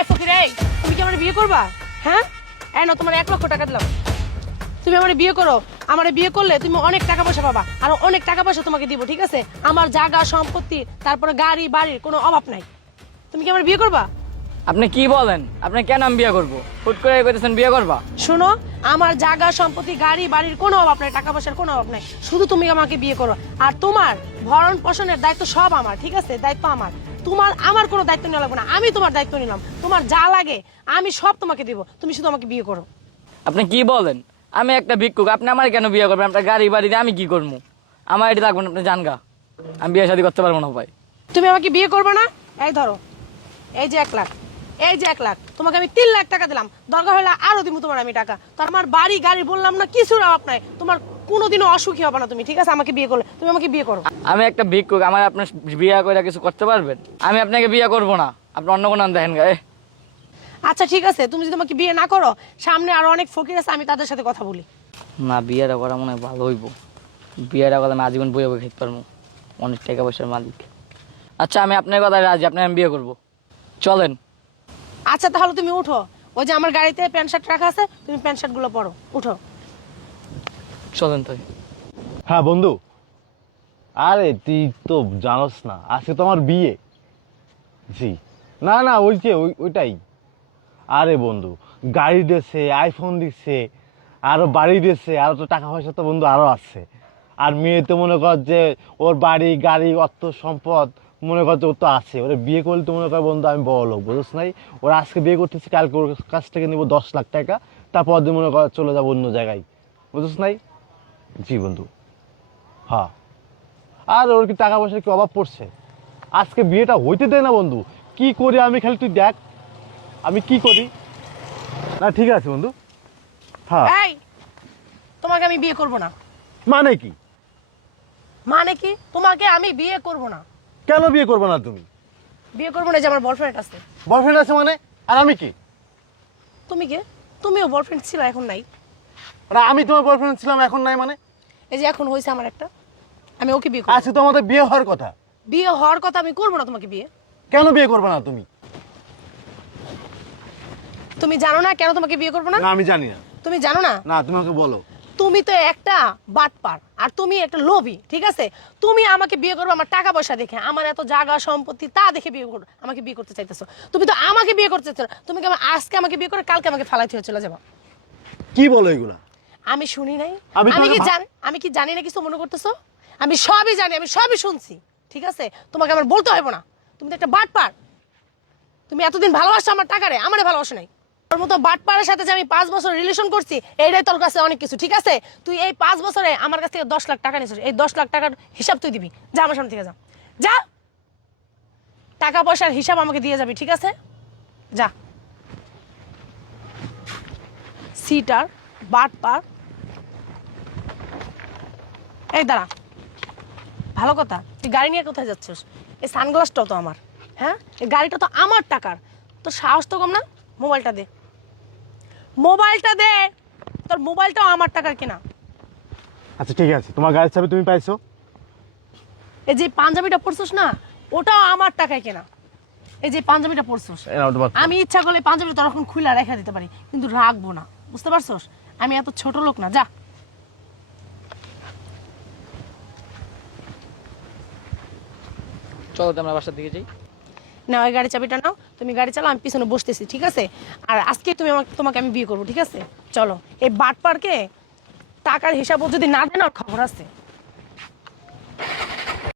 এই ফকির এই, তুমি কি আমার বিয়ে করবা? হ্যাঁ, এই না তোমার 1 লক্ষ টাকা দিলাম, তুমি আমার বিয়ে করো। আমার বিয়ে করলে তুমি অনেক টাকা পয়সা পাবা, আর অনেক টাকা পয়সা তোমাকে দিব, ঠিক আছে? আমার জায়গা সম্পত্তি তারপরে গাড়ি বাড়ির কোনো অভাব নাই। তুমি কি আমার বিয়ে করবা? আপনি কি বলেন? আপনি কেন আমি বিয়ে করবো? হুট করে কইতেছেন বিয়ে করবা? শোনো, আমার জায়গা সম্পত্তি গাড়ি বাড়ির কোনো অভাব নাই, টাকা পয়সার কোনো অভাব নাই, শুধু তুমি আমাকে বিয়ে করো। আর তোমার ভরণ পোষণের দায়িত্ব সব আমার, ঠিক আছে? দায়িত্ব আমার। তোমার আমার কোনো দায়িত্ব নেওয়া লাগবে না, আমি তোমার দায়িত্ব নিলাম। তোমার যা লাগে আমি সব তোমাকে দিব, তুমি শুধু আমাকে বিয়ে করো। আপনি কি বলেন? আমি একটা ভিক্ষুক, আপনি আমার কেন বিয়ে করবেন? আপনার গাড়ি বাড়ি দিয়ে আমি কি করবো? আমার এটি লাগবে না, আপনি জানগা। আমি বিয়ে শাদী করতে পারবো না ভাই। তুমি আমাকে বিয়ে করবে না? এই ধরো, এই যে 1 লাখ, এই যে 1 লাখ, তোমাকে আমি 3 লাখ টাকা দিলাম, দরকার হলে আরো দিব তোমার আমি টাকা। তো আমার বাড়ি গাড়ি বললাম না, কিছুর অভাব নাই, তোমার কোনোদিনও অসুখী হবে না তুমি, ঠিক আছে? আমাকে বিয়ে করলে তুমি আমাকে বিয়ে করো। আমি একটা ভিক্ষুক, আমার আপনার বিয়ে করে কিছু করতে পারবেন? আমি আপনাকে বিয়ে করবো না, আপনি অন্য কোনো নাম দেখেন গায়ে। আচ্ছা ঠিক আছে, তুমি যদি আমাকে বিয়ে না করো, সামনে আরো অনেক ফকির আছে, আমি তাদের সাথে কথা বলি। না, বিয়েটা করা মনে হয় ভালো হইব। বিয়েটা করলে আমি আজীবন বইয়ে বই খেতে পারবো, অনেক টাকা পয়সার মালিক। আচ্ছা, আমি আপনার কথায় রাজি, আপনার আমি বিয়ে করবো, চলেন। আচ্ছা তাহলে তুমি উঠো, ওই যে আমার গাড়িতে প্যান্ট শার্ট রাখা আছে, তুমি প্যান্ট শার্ট গুলো পরো, উঠো। চলেন তাই। হ্যাঁ বন্ধু, আরে তুই তো জানোস না আজকে তো আমার বিয়ে। জি, না না ওই যে ওইটাই। আরে বন্ধু, গাড়ি দিয়েছে, আইফোন দিচ্ছে, আরো বাড়ি দিয়েছে, আরো তো টাকা পয়সা তো বন্ধু আরো আছে। আর মেয়ে তো মনে কর যে ওর বাড়ি গাড়ি অর্থ সম্পদ মনে কর যে ওর তো আছে। ওরা বিয়ে করলে তো মনে কর বন্ধু আমি বড় লোক, বুঝছ নাই? ওরা আজকে বিয়ে করতেছে, কালকে ওর কাছ থেকে নিবো 10 লাখ টাকা, তারপর দিন মনে কর চলে যাবো অন্য জায়গায়, বুঝছ নাই? জি বন্ধু, হ্যাঁ। আর ওর কি টাকা পয়সার কি অভাব পড়ছে? আজকে বিয়েটা হইতে দেয় না বন্ধু। কি করি আমি, খালি তুই দেখ আমি কি করি। না ঠিক আছে বন্ধু, হ্যাঁ। এই, তোমাকে আমি বিয়ে করব না। মানে কি? মানে কি? তোমাকে আমি বিয়ে করব না। কেন বিয়ে করবে না তুমি? বিয়ে করব না, যে আমার বয়ফ্রেন্ড আছে। বয়ফ্রেন্ড আছে মানে? আর আমি কি? তুমি কে? তুমিও বয়ফ্রেন্ড ছিল, এখন নাই। মানে আমি তোমার বয়ফ্রেন্ড ছিলাম, এখন নাই মানে? এই যে এখন হয়েছে আমার একটা, আমি ওকে বিয়ে করব। আজকে তো আমাদের বিয়ে হওয়ার কথা। বিয়ে হওয়ার কথা, আমি করব না তোমাকে বিয়ে। কেন বিয়ে করবে না তুমি? তুমি জানো না কেন তোমাকে বিয়ে করব না? না আমি জানি না। তুমি জানো না? না তুমি আমাকে বলো। তুমি তো একটা বাটপার, আর তুমি একটা লোভী, ঠিক আছে? তুমি আমাকে বিয়ে করবে আমার টাকা পয়সা দেখে, আমার এত জায়গা সম্পত্তি তা দেখে বিয়ে করো, আমাকে বিয়ে করতে চাইতেছো। তুমি তো আমাকে বিয়ে করতে চাইছো না। তুমি কি আজকে আমাকে বিয়ে করে কালকে আমাকে ফালাই দিয়ে চলে যাবো? কি বলো এগুলা? আমি শুনি নাই? আমি আমি কি জানি না কিছু মনে করতেছো? আমি সবই জানি, আমি সবই শুনছি, ঠিক আছে? তোমাকে আমার বলতে হবে না, তুমি তো একটা বাটপার। তুমি এতদিন ভালোবাসছো আমার টাকারে, আমারে ভালোবাসো নাই। তোর মতো বাটপারের সাথে যে আমি 5 বছর রিলেশন করছি, এইটাই তোর কাছে অনেক কিছু, ঠিক আছে? তুই এই 5 বছরে আমার কাছ থেকে 10 লাখ টাকা নিয়েছিস, এই 10 লাখ টাকার হিসাব তুই দিবি। যা আমার সামনে থেকে যা, যা। টাকা পয়সার হিসাব আমাকে দিয়ে যাবি, ঠিক আছে? যা। সিটার, বাটপার। এই দাঁড়া, ভালো কথা, তুই গাড়ি নিয়ে কোথায় যাচ্ছিস? এই সানগ্লাসটাও তো আমার, হ্যাঁ? এই গাড়িটা তো আমার টাকার। তোর সাহস তো কম না? মোবাইলটা দে, মোবাইলটা দে। তোর মোবাইলটাও আমার টাকার কেনা। আচ্ছা ঠিক আছে, তোমার গাড়ির চাবি তুমি পাইছো? এই যে পাঞ্জাবিটা পরছিস না, ওটাও আমার টাকায় কেনা। এই যে পাঞ্জাবিটা পরছিস, আমি ইচ্ছা করলে পাঞ্জাবি তোর এখন খুলে রেখে দিতে পারি, কিন্তু রাখবো না, বুঝতে পারছস? আমি এত ছোট লোক না। যা। চলো তো আমরা বাসার দিকে যাই। না, ওই গাড়ি চাবিটা নাও, তুমি গাড়ি চালাও, আমি পিছনে বসতেছি, ঠিক আছে? আর আজকে তোমাকে আমি বিয়ে করবো, ঠিক আছে? চলো। এই বাটপারকে টাকার হিসাবও যদি না দেন, আর খবর আছে।